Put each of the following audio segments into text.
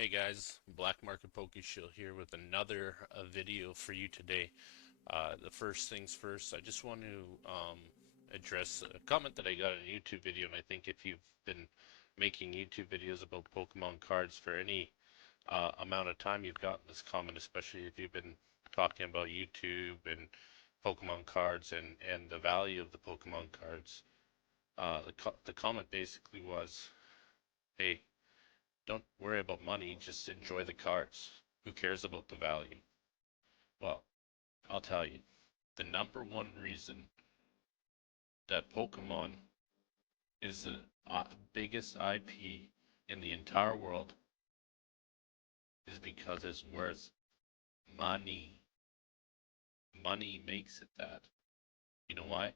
Hey guys, Black Market PokeShield here with another video for you today. The first things first, I just want to address a comment that I got in a YouTube video, and I think if you've been making YouTube videos about Pokemon cards for any amount of time, you've gotten this comment, especially if you've been talking about YouTube and Pokemon cards and the value of the Pokemon cards. The comment basically was, hey, don't worry about money, just enjoy the cards. Who cares about the value? Well, I'll tell you. The number one reason that Pokemon is the biggest IP in the entire world is because it's worth money. Money makes it that. You know why?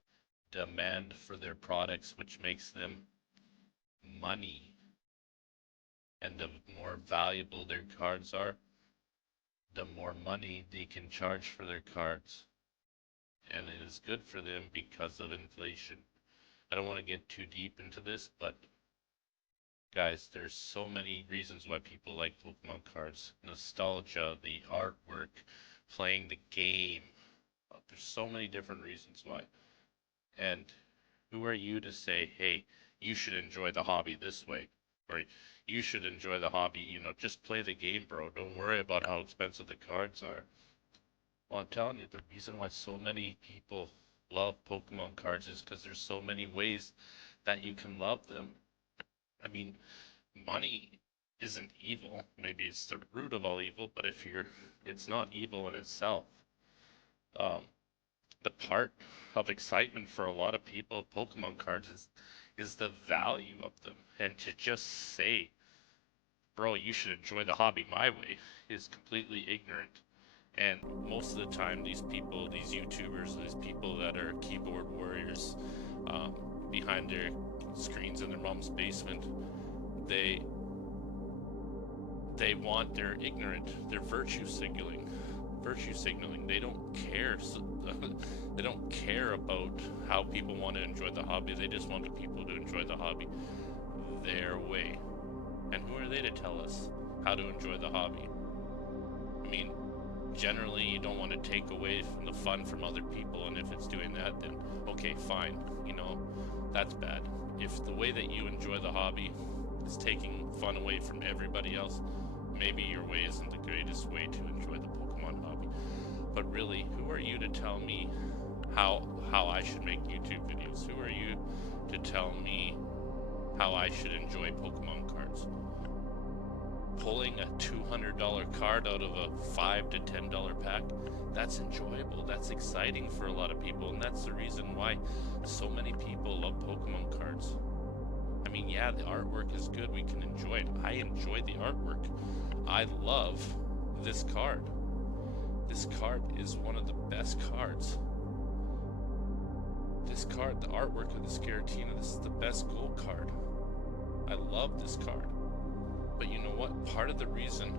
Demand for their products, which makes them money. And the more valuable their cards are, the more money they can charge for their cards. And it is good for them because of inflation. I don't want to get too deep into this, but guys, there's so many reasons why people like Pokemon cards. Nostalgia, the artwork, playing the game. There's so many different reasons why. And who are you to say, hey, you should enjoy the hobby this way? Or you should enjoy the hobby, just play the game, bro. Don't worry about how expensive the cards are. Well, I'm telling you, the reason why so many people love Pokemon cards is because there's so many ways that you can love them. I mean, money isn't evil. Maybe it's the root of all evil, but it's not evil in itself. Um, the part of excitement for a lot of people of Pokemon cards is the value of them, and to just say, bro, you should enjoy the hobby my way, is completely ignorant. And most of the time, these people, these YouTubers, these people that are keyboard warriors um, behind their screens in their mom's basement, they they want their ignorant, their virtue signaling. Virtue signaling. They don't care. They don't care about how people want to enjoy the hobby. They just want the people to enjoy the hobby their way. And who are they to tell us how to enjoy the hobby? I mean, generally you don't want to take away from the fun from other people, and if it's doing that, then okay, fine, that's bad. If the way that you enjoy the hobby is taking fun away from everybody else, maybe your way isn't the greatest way to enjoy the Pokemon hobby. But really, who are you to tell me how I should make YouTube videos? Who are you to tell me how I should enjoy Pokemon cards? Pulling a $200 card out of a $5 to $10 pack, that's enjoyable, that's exciting for a lot of people, and that's the reason why so many people love Pokemon cards. I mean, yeah, the artwork is good, we can enjoy it. I enjoy the artwork. I love this card. This card is one of the best cards. This card, the artwork of the Giratina, this is the best gold card. I love this card. But you know what? Part of the reason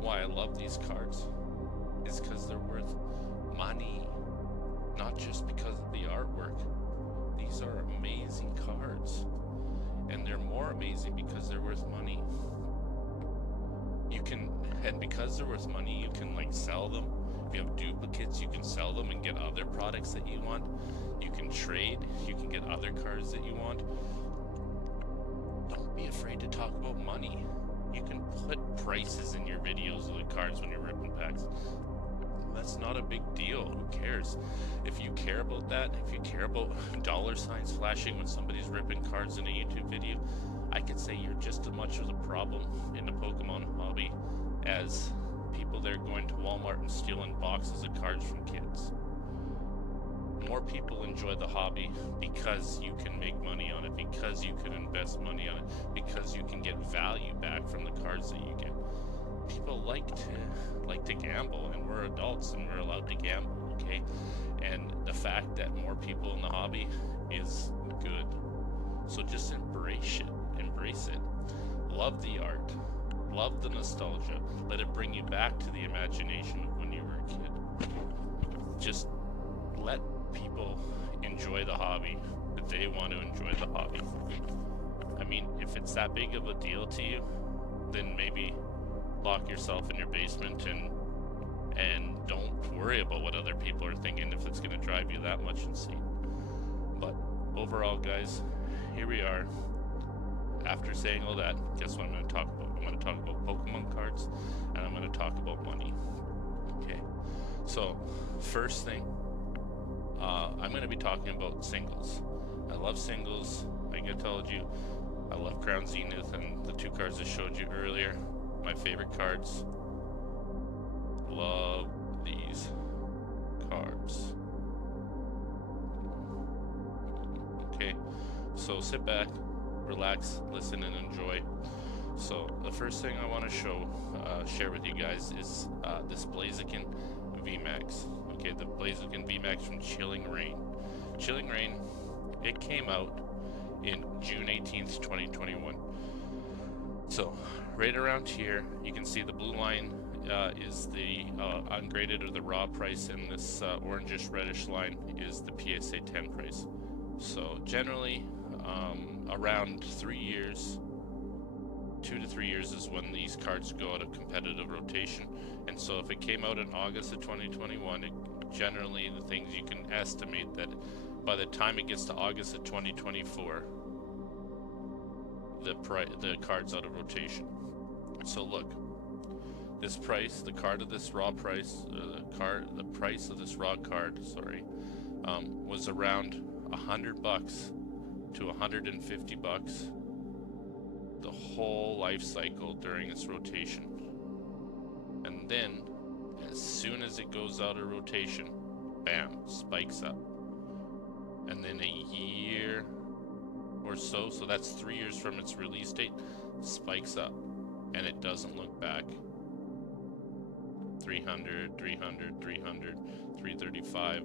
why I love these cards is because they're worth money, not just because of the artwork. These are amazing cards, and they're more amazing because they're worth money. And because they're worth money, you can sell them. If you have duplicates, you can sell them and get other products that you want. You can trade, you can get other cards that you want. Don't be afraid to talk about money. You can put prices in your videos of the cards when you're ripping packs. That's not a big deal. Who cares? If you care about that, if you care about dollar signs flashing when somebody's ripping cards in a YouTube video, I could say you're just as much of a problem in the Pokemon hobby as people that are going to Walmart and stealing boxes of cards from kids. More people enjoy the hobby because you can make money on it, because you can invest money on it, because you can get value back from the cards that you get. People like to gamble, and we're adults and we're allowed to gamble, okay? And the fact that more people in the hobby is good. So just embrace it. Love the art, love the nostalgia. Let it bring you back to the imagination of when you were a kid. Just let people enjoy the hobby if they want to enjoy the hobby. I mean, if it's that big of a deal to you, then maybe lock yourself in your basement and don't worry about what other people are thinking if it's going to drive you that much insane. But overall, guys, here we are. After saying all that, guess what I'm going to talk about? I'm going to talk about Pokemon cards, and I'm going to talk about money. Okay, so first thing, I'm going to be talking about singles. I love singles. Like I told you, I love Crown Zenith and the two cards I showed you earlier. My favorite cards. Love these cards. Okay, so sit back, relax, listen, and enjoy. So the first thing I want to share with you guys is this Blaziken VMAX. Okay, the Blaziken VMAX from Chilling Reign. Chilling Reign, it came out in June 18th, 2021. So right around here, you can see the blue line is the ungraded or the raw price, and this orangish reddish line is the PSA 10 price. So generally, around 3 years, 2 to 3 years is when these cards go out of competitive rotation. And so if it came out in August of 2021, generally the things you can estimate that by the time it gets to August of 2024, the card's out of rotation. So look, this price, the card of this raw price, the price of this raw card, sorry, was around $100 to $150 the whole life cycle during its rotation. And then as soon as it goes out of rotation, bam, spikes up. And then a year or so that's 3 years from its release date, spikes up, and it doesn't look back. 300, 300, 300, 335.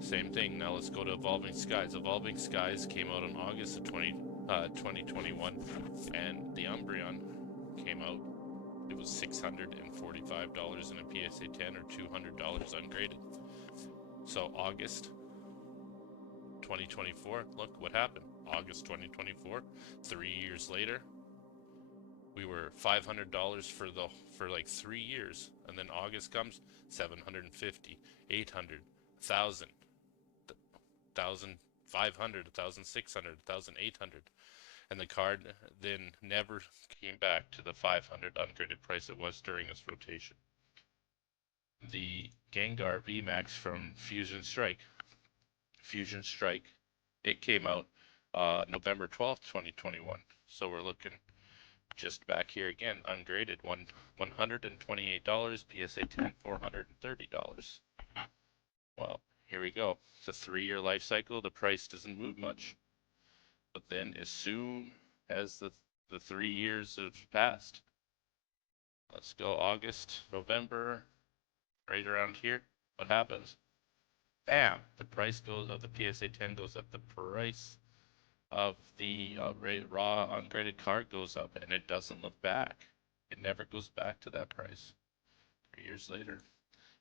Same thing. Now let's go to Evolving Skies. Evolving Skies came out in August of 2021, and the Umbreon came out. It was $645 in a PSA 10 or $200 ungraded. So August 2024, look what happened. August 2024, 3 years later, we were $500 for like 3 years, and then August comes, 750, 800, 1,000, 1,500, 1,600, 1,800, and the card then never came back to the 500 ungraded price it was during its rotation. The Gengar VMAX from Fusion Strike. Fusion Strike, it came out November 12th, 2021. So we're looking just back here again, ungraded, $128, PSA 10, $430. Well, here we go. It's a 3-year life cycle. The price doesn't move much. But then as soon as the 3 years have passed, let's go August, November, right around here, what happens? Bam! The price goes up, the PSA 10 goes up, the price of the raw ungraded card goes up, and it doesn't look back. It never goes back to that price. 3 years later.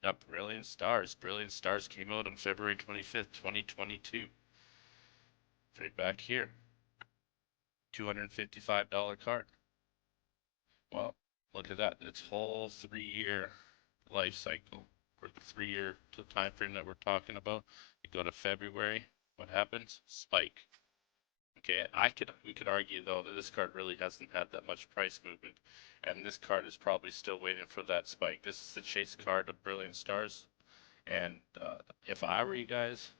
Now, Brilliant Stars. Brilliant Stars came out on February 25th, 2022. Right back here. $255 card. Well, look at that. Its whole 3-year life cycle, or the 3-year time frame that we're talking about. You go to February. What happens? Spike. Okay, we could argue though that this card really hasn't had that much price movement, and this card is probably still waiting for that spike. This is the chase card of Brilliant Stars, and if I were you guys,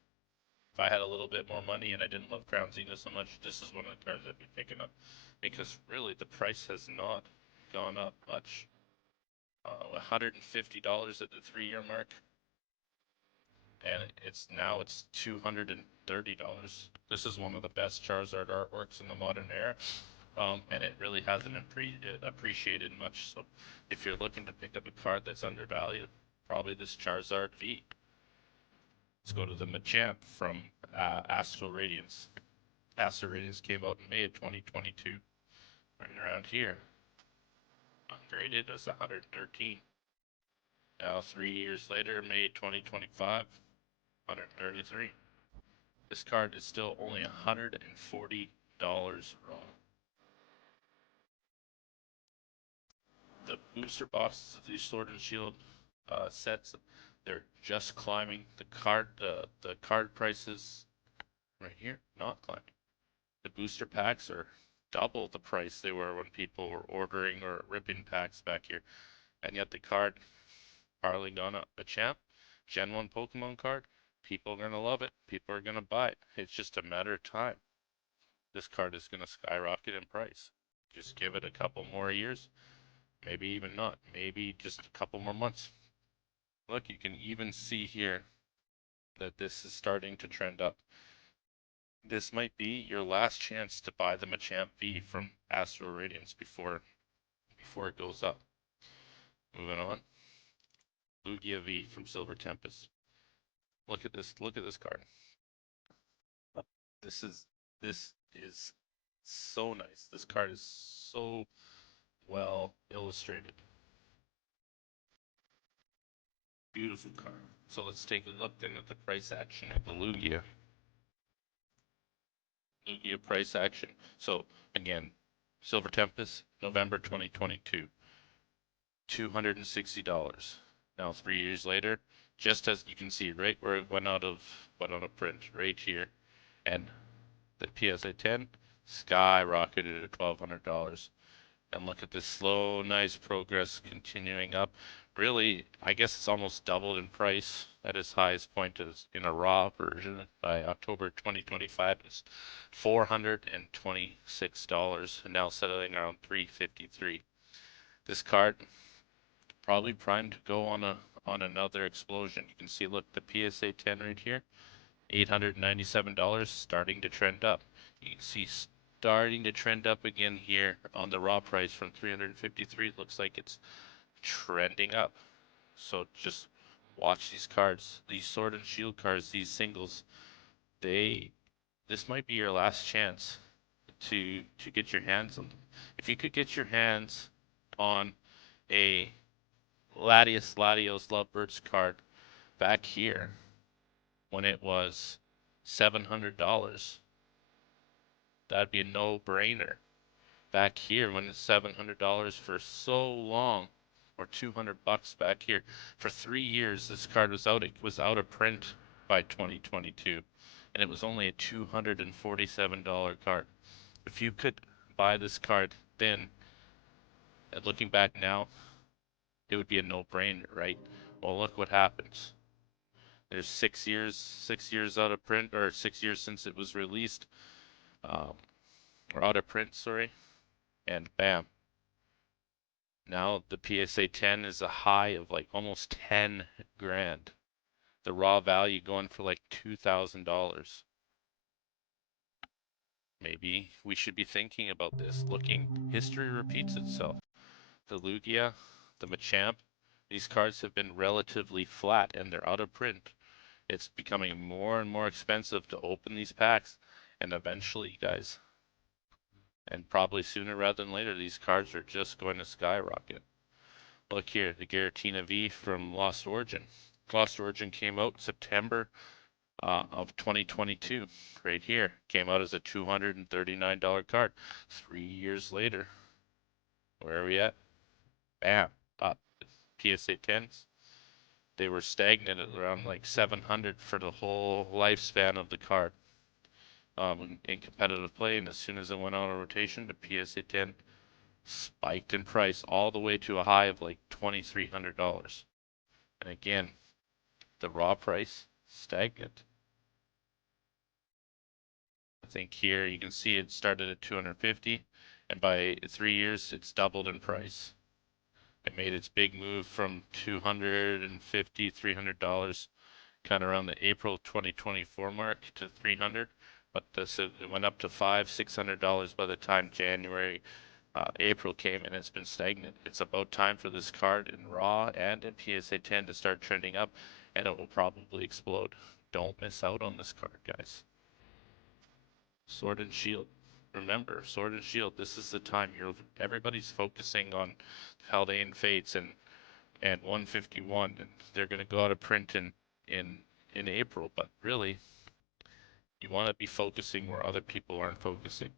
if I had a little bit more money and I didn't love Crown Zenith so much, this is one of the cards I'd be picking up, because really the price has not gone up much. $150 at the 3-year mark, and it's $230. This is one of the best Charizard artworks in the modern era, and it really hasn't appreciated much. So if you're looking to pick up a card that's undervalued, probably this Charizard V. Let's go to the Machamp from Astral Radiance. Astral Radiance came out in May of 2022, right around here. Ungraded as 113. Now 3 years later, May 2025, 133. This card is still only $140 raw. booster boxes of these Sword and Shield sets. They're just climbing. The card prices right here, not climbing. The booster packs are double the price they were when people were ordering or ripping packs back here, and yet the card Harley Gonna a champ, Gen 1 Pokemon card. People are gonna love it. People are gonna buy it. It's just a matter of time. This card is gonna skyrocket in price. Just give it a couple more years, maybe even not, maybe just a couple more months. Look, you can even see here that this is starting to trend up. This might be your last chance to buy the Machamp V from Astral Radiance before it goes up. Moving on. Lugia V from Silver Tempest. Look at this. Look at this card. This is so nice. This card is so well illustrated. Beautiful card. So let's take a look then at the price action of the Lugia. Lugia price action. So again, Silver Tempest, November 2022, $260. Now 3 years later, just as you can see right where it went out of print, right here, and the PSA 10 skyrocketed at $1,200. And look at this slow, nice progress continuing up. Really, I guess it's almost doubled in price at its highest point is in a raw version by October 2025. It's $426 and now settling around $353. This card probably primed to go on another explosion. You can see, look, the PSA 10 right here, $897, starting to trend up. You can see starting to trend up again here on the raw price from 353. It looks like it's trending up. So just watch these cards, these Sword and Shield cards, these singles. This might be your last chance to get your hands on them. If you could get your hands on a Latios Lovebirds card back here when it was $700, that'd be a no-brainer. Back here when it's $700 for so long, or $200 back here for 3 years, this card was out of print by 2022, and it was only a $247 card. If you could buy this card then, and looking back now, it would be a no-brainer, right? Well, look what happens. There's 6 years out of print, or 6 years since it was released, um, or out of print, sorry, and bam. Now the PSA 10 is a high of like almost 10 grand. The raw value going for like $2,000. Maybe we should be thinking about this. History repeats itself. The Lugia, the Machamp, these cards have been relatively flat and they're out of print. It's becoming more and more expensive to open these packs, and eventually, guys, and probably sooner rather than later, these cards are just going to skyrocket. Look here, the Giratina V from Lost Origin. Lost Origin came out September of 2022. Right here, came out as a $239 card. 3 years later, where are we at? Bam, up. PSA 10s. They were stagnant at around like 700 for the whole lifespan of the card. In competitive play, and as soon as it went out of rotation, the PSA 10 spiked in price all the way to a high of like $2,300. And again, the raw price stagnant. I think here you can see it started at 250, and by 3 years it's doubled in price. It made its big move from $250, $300, kind of around the April 2024 mark to 300, but it went up to $500, $600 by the time January, April came, and it's been stagnant. It's about time for this card in Raw and in PSA 10 to start trending up, and it will probably explode. Don't miss out on this card, guys. Sword and Shield. Remember, Sword and Shield. This is the time everybody's focusing on Haldane Fates and 151, and they're going to go out of print in April. But really, you want to be focusing where other people aren't focusing.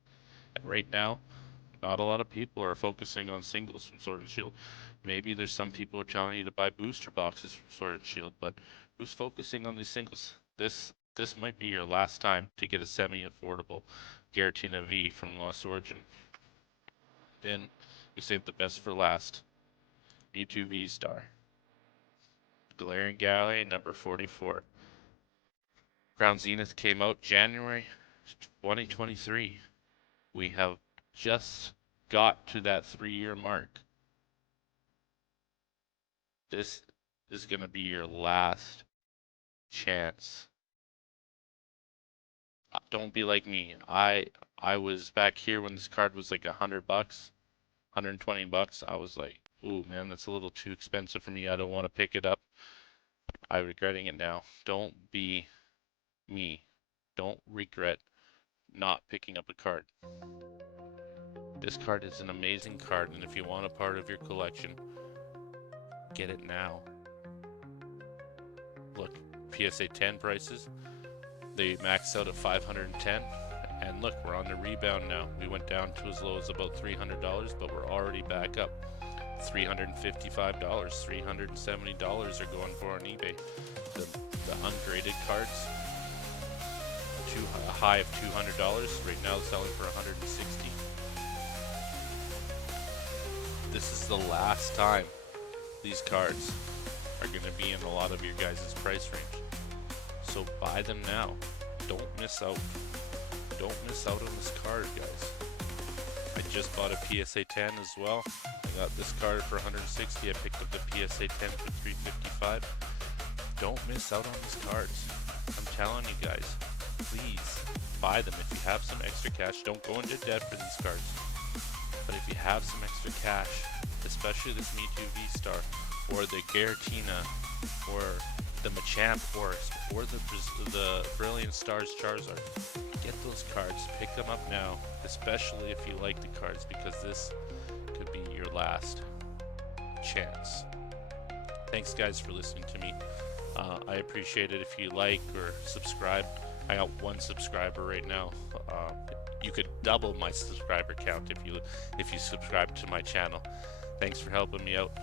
And right now, not a lot of people are focusing on singles from Sword and Shield. Maybe there's some people who are telling you to buy booster boxes from Sword and Shield, but who's focusing on these singles? This might be your last time to get a semi-affordable Giratina V from Lost Origin. Then we saved the best for last. Mewtwo V-Star. Galarian Galley, number 44. Crown Zenith came out January 2023. We have just got to that 3-year mark. This is going to be your last chance. Don't be like me. I was back here when this card was like $100, $120. I was like, ooh man, that's a little too expensive for me. I don't want to pick it up. I'm regretting it now. Don't be me. Don't regret not picking up a card. This card is an amazing card, and if you want a part of your collection, get it now. Look, PSA 10 prices, they maxed out at 510, and look, we're on the rebound now. We went down to as low as about $300, but we're already back up. $355, $370 are going for on eBay. The ungraded cards, a high of $200. Right now, it's selling for $160. This is the last time these cards are going to be in a lot of your guys' price range. So buy them now. Don't miss out. Don't miss out on this card, guys. I just bought a PSA 10 as well. I got this card for $160. I picked up the PSA 10 for $355. Don't miss out on these cards. I'm telling you guys, please buy them. If you have some extra cash, don't go into debt for these cards. But if you have some extra cash, especially this Mewtwo V-Star, or the Giratina, or the Machamp Horse, or the Brilliant Stars Charizard, get those cards, pick them up now, especially if you like the cards, because this could be your last chance. Thanks guys for listening to me. I appreciate it if you like or subscribe. I got 1 subscriber right now. You could double my subscriber count if you subscribe to my channel. Thanks for helping me out.